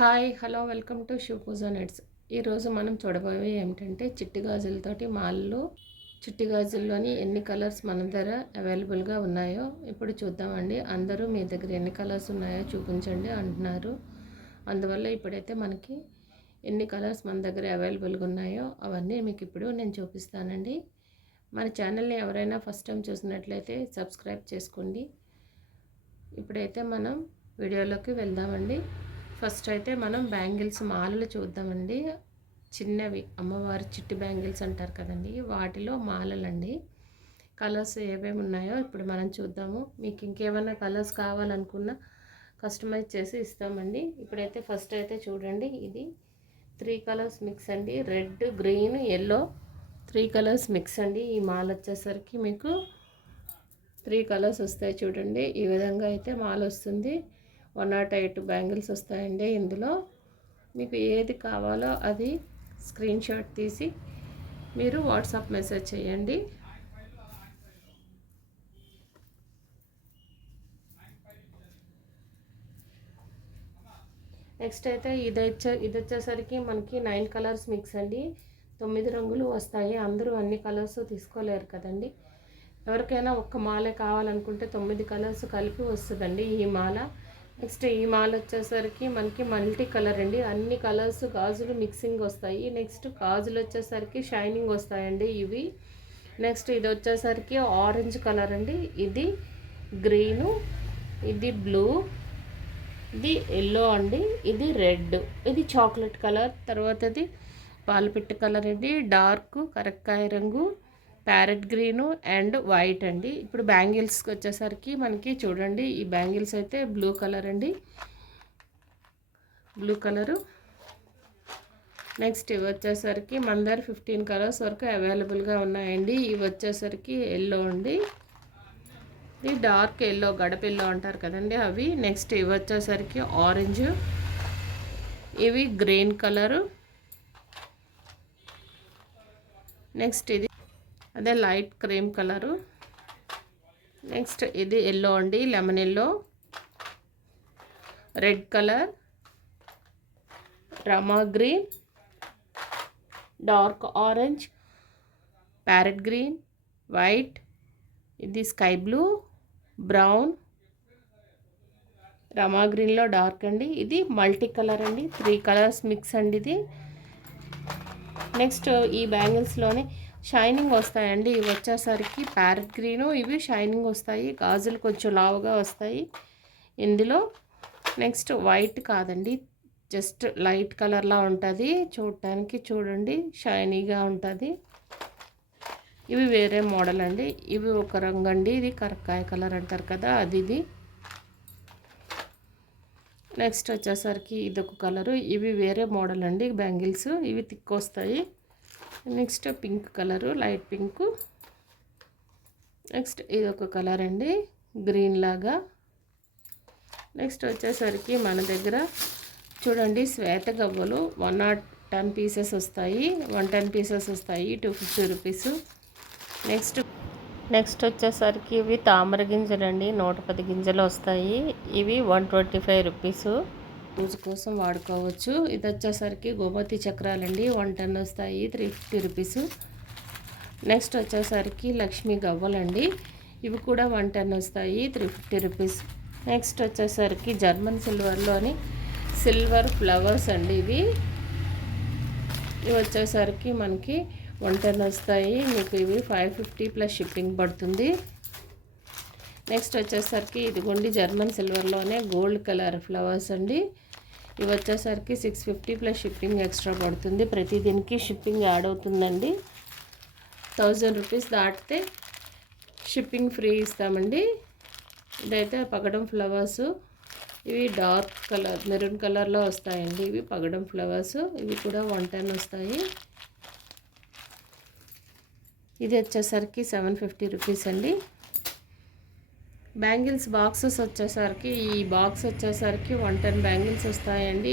Hi hello welcome to Shiva Pooja nets. ఈరోజు మనం చూడబోయేవి ఏమిటంటే చిట్టి గాజులతోటి మాల్లో చిట్టి గాజుల్లోని ఎన్ని కలర్స్ మన దగ్గర అవైలబుల్గా ఉన్నాయో ఇప్పుడు చూద్దామండి. అందరూ మీ దగ్గర ఎన్ని కలర్స్ ఉన్నాయో చూపించండి అంటున్నారు. అందువల్ల ఇప్పుడైతే మనకి ఎన్ని కలర్స్ మన దగ్గర అవైలబుల్గా ఉన్నాయో అవన్నీ మీకు ఇప్పుడు నేను చూపిస్తానండి. మన ఛానల్ని ఎవరైనా ఫస్ట్ టైం చూసినట్లయితే సబ్స్క్రైబ్ చేసుకోండి. ఇప్పుడైతే మనం వీడియోలోకి వెళ్దామండి. ఫస్ట్ అయితే మనం బ్యాంగిల్స్ మాలలు చూద్దామండి. చిన్నవి అమ్మవారి చిట్టి బ్యాంగిల్స్ అంటారు కదండి, వాటిలో మాలలండి. కలర్స్ ఏమేమి ఉన్నాయో ఇప్పుడు మనం చూద్దాము. మీకు ఇంకేమైనా కలర్స్ కావాలనుకున్నా కస్టమైజ్ చేసి ఇస్తామండి. ఇప్పుడైతే ఫస్ట్ అయితే చూడండి, ఇది 3 కలర్స్ మిక్స్ అండి. Red, green, yellow 3 colours mix అండి. ఈ మాల వచ్చేసరికి మీకు 3 కలర్స్ వస్తాయి. చూడండి, ఈ విధంగా అయితే మాల వస్తుంది. 108 బ్యాంగిల్స్ వస్తాయండి. ఇందులో మీకు ఏది కావాలో అది స్క్రీన్ షాట్ తీసి మీరు వాట్సాప్ మెసేజ్ చేయండి. నెక్స్ట్ అయితే ఇది వచ్చేసరికి మనకి 9 కలర్స్ మిక్స్ అండి. 9 రంగులు వస్తాయి. అందరూ అన్ని కలర్స్ తీసుకోలేరు కదండి. ఎవరికైనా ఒక్క మాలే కావాలనుకుంటే 9 కలర్స్ కలిపి వస్తుందండి ఈ మాల. నెక్స్ట్ ఈ మాల వచ్చేసరికి మనకి మల్టీ కలర్ అండి. అన్ని కలర్స్ గాజులు మిక్సింగ్ వస్తాయి. నెక్స్ట్ గాజులు వచ్చేసరికి షైనింగ్ వస్తాయండి ఇవి. నెక్స్ట్ ఇది వచ్చేసరికి ఆరెంజ్ కలర్ అండి. ఇది గ్రీను, ఇది బ్లూ, ఇది ఎల్లో అండి, ఇది రెడ్, ఇది చాక్లెట్ కలర్, తర్వాతది పాలపిట్ట కలర్ అండి, డార్క్ కరక్కాయ రంగు, ప్యారెట్ గ్రీను అండ్ వైట్ అండి. ఇప్పుడు బ్యాంగిల్స్కి వచ్చేసరికి మనకి చూడండి, ఈ బ్యాంగిల్స్ అయితే బ్లూ కలర్ అండి, బ్లూ కలరు. నెక్స్ట్ ఇవి వచ్చేసరికి మన దగ్గర 15 కలర్స్ వరకు అవైలబుల్గా ఉన్నాయండి. ఇవి వచ్చేసరికి ఎల్లో అండి, ఇది డార్క్ ఎల్లో, గడప ఎల్లో అంటారు కదండి అవి. నెక్స్ట్ ఇవి వచ్చేసరికి ఆరెంజ్, ఇవి గ్రీన్ కలరు. నెక్స్ట్ ఇది అదే లైట్ క్రీమ్ కలరు. నెక్స్ట్ ఇది ఎల్లో అండి, లెమన్ ఎల్లో, రెడ్ కలర్, రమా green, dark orange, parrot green, white, ఇది స్కై బ్లూ, బ్రౌన్, రమా గ్రీన్లో డార్క్ అండి. ఇది మల్టీ కలర్ అండి, 3 కలర్స్ మిక్స్ అండి ఇది. నెక్స్ట్ ఈ బ్యాంగిల్స్లోనే షైనింగ్ వస్తాయండి. ఇవి వచ్చేసరికి ప్యారెట్ గ్రీను, ఇవి షైనింగ్ వస్తాయి. గాజులు కొంచెం లావుగా వస్తాయి ఇందులో. నెక్స్ట్ వైట్ కాదండి, జస్ట్ లైట్ కలర్లా ఉంటుంది చూడటానికి. చూడండి, షైనీగా ఉంటుంది. ఇవి వేరే మోడల్ అండి. ఇవి ఒక రంగు అండి, ఇది కరక్కాయ కలర్ అంటారు కదా అది ఇది. నెక్స్ట్ వచ్చేసరికి ఇదొక కలరు. ఇవి వేరే మోడల్ అండి బ్యాంగిల్స్, ఇవి థిక్ వస్తాయి. Next pink colour, light pink. Next ఇదొక కలర్ అండి, గ్రీన్ లాగా. నెక్స్ట్ వచ్చేసరికి మన దగ్గర చూడండి శ్వేత గవ్వలు 110 పీసెస్ వస్తాయి, 110 పీసెస్ వస్తాయి, 250 రూపీస్. నెక్స్ట్ వచ్చేసరికి ఇవి తామర గింజలు అండి, 110 గింజలు వస్తాయి. ఇవి 125 రూపీస్, పూజ కోసం వాడుకోవచ్చు. ఇది వచ్చేసరికి గోమతి చక్రాలండి, 110 వస్తాయి, 350 రూపీస్. నెక్స్ట్ వచ్చేసరికి లక్ష్మీ గవ్వలండి, ఇవి కూడా 110 వస్తాయి, 350 రూపీస్. నెక్స్ట్ వచ్చేసరికి జర్మన్ సిల్వర్లోని సిల్వర్ ఫ్లవర్స్ అండి, ఇవి వచ్చేసరికి మనకి 110 వస్తాయి. మీకు ఇవి 550 ప్లస్ షిప్పింగ్ పడుతుంది. నెక్స్ట్ వచ్చేసరికి ఇదిగోండి జర్మన్ సిల్వర్లోనే గోల్డ్ కలర్ ఫ్లవర్స్ అండి, ఇవి వచ్చేసరికి 650 ప్లస్ షిప్పింగ్ ఎక్స్ట్రా పడుతుంది. ప్రతి దీనికి షిప్పింగ్ యాడ్ అవుతుందండి. 1000 రూపీస్ దాటితే షిప్పింగ్ ఫ్రీ ఇస్తామండి. ఇదైతే పగడం ఫ్లవర్స్, ఇవి డార్క్ కలర్ మెరూన్ కలర్లో వస్తాయండి. ఇవి పగడం ఫ్లవర్స్, ఇవి కూడా 110 వస్తాయి. ఇది వచ్చేసరికి 750 రూపీస్ అండి. బ్యాంగిల్స్ బాక్సెస్ వచ్చేసరికి ఈ బాక్స్ వచ్చేసరికి 110 బ్యాంగిల్స్ వస్తాయండి.